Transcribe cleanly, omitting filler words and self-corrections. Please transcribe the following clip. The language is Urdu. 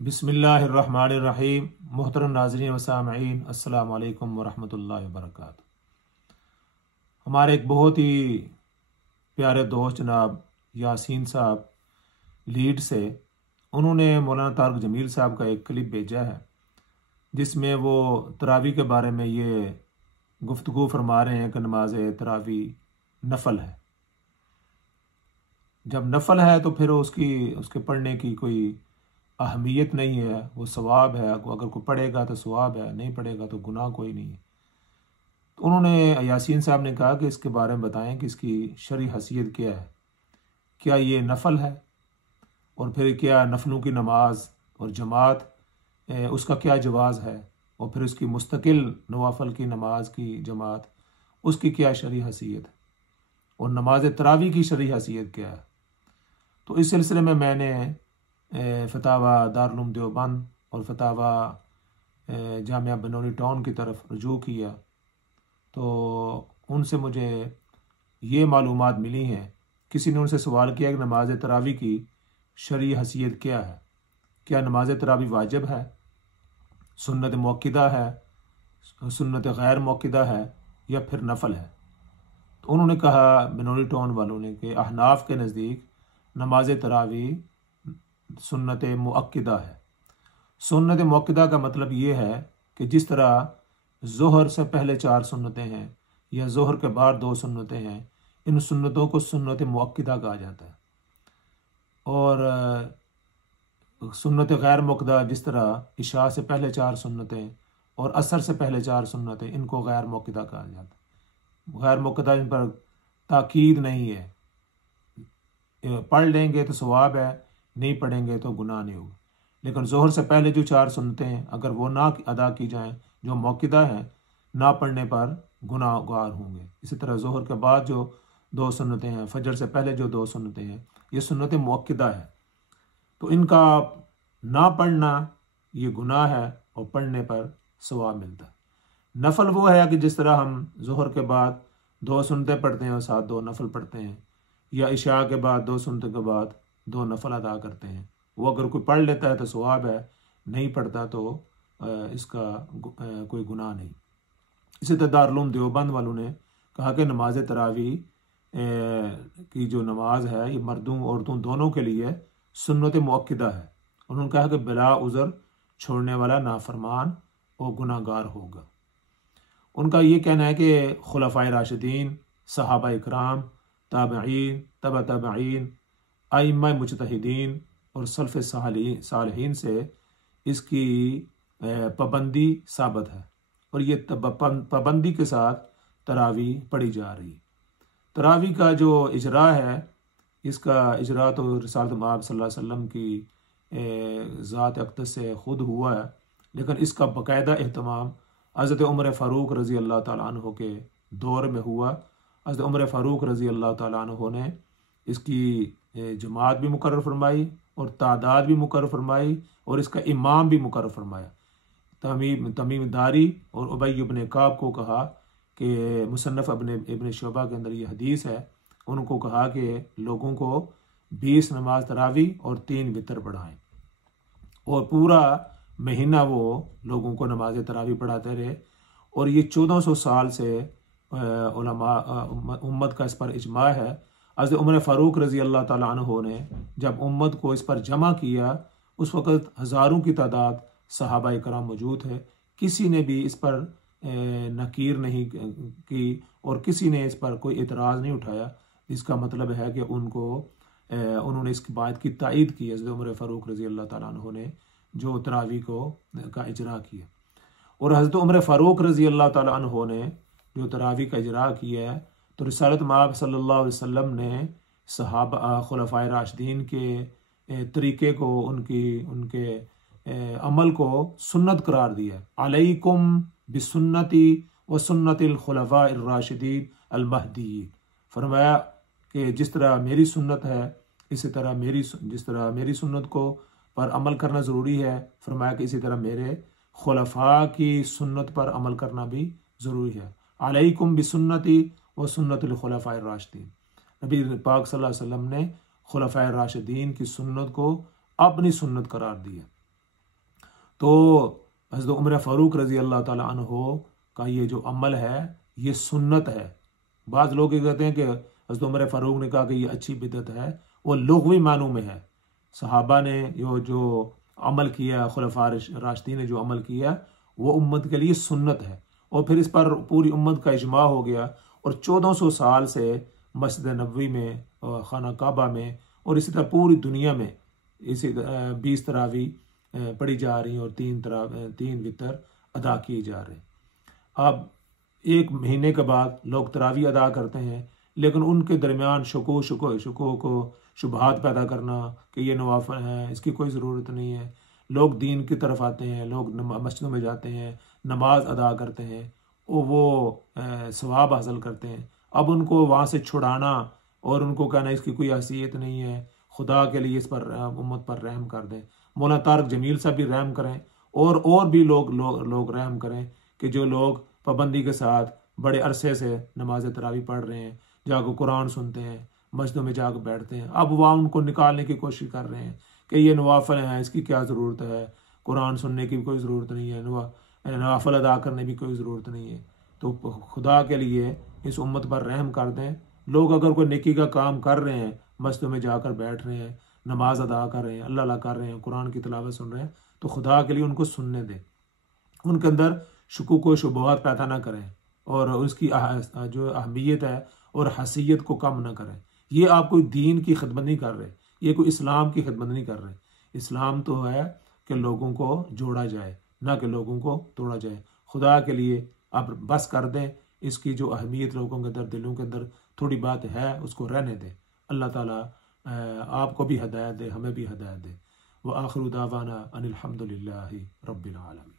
بسم اللہ الرحمن الرحیم۔ محترم ناظرین و سامعین، السلام علیکم ورحمۃ اللہ وبرکاتہ۔ ہمارے ایک بہت ہی پیارے دوست جناب یاسین صاحب لیڈ سے، انہوں نے مولانا طارق جمیل صاحب کا ایک کلپ بھیجا ہے جس میں وہ تراویح کے بارے میں یہ گفتگو فرما رہے ہیں کہ نماز تراویح نفل ہے۔ جب نفل ہے تو پھر اس کے پڑھنے کی کوئی اہمیت نہیں ہے، وہ ثواب ہے، اگر کوئی پڑھے گا تو ثواب ہے، نہیں پڑھے گا تو گناہ کوئی نہیں ہے۔ تو انہوں نے یاسین صاحب نے کہا کہ اس کے بارے میں بتائیں کہ اس کی شرعی حیثیت کیا ہے، کیا یہ نفل ہے، اور پھر کیا نفلوں کی نماز اور جماعت اس کا کیا جواز ہے، اور پھر اس کی مستقل نوافل کی نماز کی جماعت اس کی کیا شرعی حیثیت ہے، اور نماز تراویح کی شرعی حیثیت کیا ہے۔ تو اس سلسلے میں نے فتاوی دارالعلوم دیوبند اور فتاوی جامعہ بنوری ٹاؤن کی طرف رجوع کیا، تو ان سے مجھے یہ معلومات ملی ہیں۔ کسی نے ان سے سوال کیا کہ نماز تراویح کی شرعی حیثیت کیا ہے، کیا نماز تراویح واجب ہے، سنت مؤکدہ ہے، سنت غیر مؤکدہ ہے، یا پھر نفل ہے؟ تو انہوں نے کہا، بنوری ٹاؤن والوں نے، کہ احناف کے نزدیک نماز تراویح سنت مؤکدہ ہے۔ سنت مؤکدہ کا مطلب یہ ہے کہ جس طرح ظہر سے پہلے 4 سنتیں ہیں یا ظہر کے بعد 2 سنتیں ہیں، ان سنتوں کو سنت مؤکدہ کہا جاتا ہے۔ اور سنت غیر مؤکدہ جس طرح عشاء سے پہلے 4 سنتیں اور عصر سے پہلے 4 سنتیں، ان کو غیر مؤکدہ کہا جاتا ہے۔ غیر مؤکدہ ان پر تاکید نہیں ہے، پڑھ لیں گے تو ثواب ہے، نہیں پڑھیں گے تو گناہ نہیں ہوگا۔ لیکن ظہر سے پہلے جو 4 سنتیں ہیں، اگر وہ نہ ادا کی جائیں، جو مؤکدہ ہیں، نہ پڑھنے پر گناہ گار ہوں گے۔ اسی طرح ظہر کے بعد جو 2 سنتیں ہیں، فجر سے پہلے جو 2 سنتیں ہیں، یہ سنت مؤکدہ ہے، تو ان کا نہ پڑھنا یہ گناہ ہے، اور پڑھنے پر ثواب ملتا ہے۔ نفل وہ ہے کہ جس طرح ہم ظہر کے بعد 2 سنتیں پڑھتے ہیں اور ساتھ 2 نفل پڑھتے ہیں، یا عشاء کے بعد 2 سنتوں کے بعد 2 نفل ادا کرتے ہیں۔ وہ اگر کوئی پڑھ لیتا ہے تو ثواب ہے، نہیں پڑھتا تو اس کا کوئی گناہ نہیں۔ اسی طرح دارالعلوم دیوبند والوں نے کہا کہ نماز تراویح کی جو نماز ہے، یہ مردوں عورتوں دونوں کے لیے سنت مؤکدہ ہے۔ انہوں نے کہا کہ بلا عذر چھوڑنے والا نافرمان اور گناہ گار ہوگا۔ ان کا یہ کہنا ہے کہ خلفائے راشدین، صحابہ اکرام، تابعین، تبع تابعین، ائمہ مجتہدین اور سلف صالحین سے اس کی پابندی ثابت ہے، اور یہ پابندی کے ساتھ تراویح پڑھی جا رہی ہے۔ تراویح کا جو اجراء ہے، اس کا اجراء تو رسالت مآب صلی اللہ علیہ وسلم کی ذات اقدس سے خود ہوا ہے، لیکن اس کا باقاعدہ اہتمام حضرت عمر فاروق رضی اللہ تعالیٰ عنہ کے دور میں ہوا۔ حضرت عمر فاروق رضی اللہ تعالیٰ عنہ نے اس کی جماعت بھی مقرر فرمائی، اور تعداد بھی مقرر فرمائی، اور اس کا امام بھی مقرر فرمایا۔ تمیم داری اور ابی بن کعب کو کہا کہ مصنف ابن شعبہ کے اندر یہ حدیث ہے، ان کو کہا کہ لوگوں کو 20 نماز تراویح اور 3 وتر پڑھائیں، اور پورا مہینہ وہ لوگوں کو نماز تراویح پڑھاتے رہے۔ اور یہ 1400 سال سے علماء امت کا اس پر اجماع ہے۔ حضرت عمر فاروق رضی اللہ تعالیٰ عنہ نے جب امت کو اس پر جمع کیا، اس وقت ہزاروں کی تعداد صحابہ کرام موجود ہے، کسی نے بھی اس پر نکیر نہیں کی، اور کسی نے اس پر کوئی اعتراض نہیں اٹھایا۔ اس کا مطلب ہے کہ انہوں نے اس بات کی تائید کی، حضرت عمر فاروق رضی اللہ تعالیٰ عنہ نے جو تراویح کا اجراء کیا۔ اور حضرت عمر فاروق رضی اللہ تعالیٰ عنہ نے جو تراویح کا اجراء کیا ہے، تو رسالت مآب صلی اللہ علیہ وسلم نے صحابہ خلفائے راشدین کے طریقے کو، ان کے عمل کو سنت قرار دیا۔ علیکم بسنتی و سنت الخلفاء الراشدین المہدیین، فرمایا کہ جس طرح میری سنت ہے، اسی طرح جس طرح میری سنت کو پر عمل کرنا ضروری ہے، فرمایا کہ اسی طرح میرے خلفاء کی سنت پر عمل کرنا بھی ضروری ہے۔ علیکم بسنتی و سنت الخلفاء الراشدین، نبی پاک صلی اللہ علیہ وسلم نے خلفاء راشدین کی سنت کو اپنی سنت قرار دیا۔ تو حضرت عمر فاروق رضی اللہ تعالیٰ عنہ کا یہ جو عمل ہے یہ سنت ہے. بعض لوگ یہ کہتے ہیں کہ حضرت عمر فاروق نے کہا کہ یہ اچھی بدعت ہے، وہ لغوی معنوں میں ہے. صحابہ نے جو عمل کیا، خلفاء راشدین نے جو عمل کیا وہ امت کے لیے سنت ہے، اور پھر اس پر پوری امت کا اجماع ہو گیا. اور 1400 سال سے مسجد نبوی میں، خانہ کعبہ میں، اور اسی طرح پوری دنیا میں اسی 20 تراویح پڑھی جا رہی ہیں اور 3 وتر ادا کیے جا رہے ہیں. اب ایک مہینے کے بعد لوگ تراویح ادا کرتے ہیں، لیکن ان کے درمیان شکوک کو شبہات پیدا کرنا کہ یہ نوافل ہیں، اس کی کوئی ضرورت نہیں ہے. لوگ دین کی طرف آتے ہیں، لوگ مسجدوں میں جاتے ہیں، نماز ادا کرتے ہیں، اور وہ ثواب حاصل کرتے ہیں. اب ان کو وہاں سے چھڑانا اور ان کو کہنا اس کی کوئی حیثیت نہیں ہے، خدا کے لیے اس پر امت پر رحم کر دیں. مولانا طارق جمیل صاحب بھی رحم کریں، اور بھی لوگ رحم کریں کہ جو لوگ پابندی کے ساتھ بڑے عرصے سے نماز تراویح پڑھ رہے ہیں، جا کے قرآن سنتے ہیں، مسجدوں میں جا کے بیٹھتے ہیں، اب وہاں ان کو نکالنے کی کوشش کر رہے ہیں کہ یہ نوافل ہیں، اس کی کیا ضرورت ہے، قرآن سننے کی کوئی ضرورت نہیں ہے، نوافل ادا کرنے کی کوئی ضرورت نہیں ہے. تو خدا کے لیے اس امت پر رحم کر دیں. لوگ اگر کوئی نیکی کا کام کر رہے ہیں، مسجدوں میں جا کر بیٹھ رہے ہیں، نماز ادا کر رہے ہیں، اللہ کر رہے ہیں، قرآن کی تلاوت سن رہے ہیں، تو خدا کے لیے ان کو سننے دیں. ان کے اندر شکوک و شبہات پیدا نہ کریں، اور اس کی جو اہمیت ہے اور حیثیت کو کم نہ کریں. یہ آپ کوئی دین کی خدمت نہیں کر رہے، یہ کوئی اسلام کی خدمت نہیں کر رہے. اسلام تو ہے کہ لوگوں کو جوڑا جائے، نہ کہ لوگوں کو توڑا جائے. خدا کے لیے آپ بس کر دیں. اس کی جو اہمیت لوگوں کے اندر، دلوں کے اندر تھوڑی بات ہے، اس کو رہنے دیں. اللہ تعالیٰ آپ کو بھی ہدایت دے، ہمیں بھی ہدایت دے. وآخر دعوانا ان الحمد للہ رب العالمین.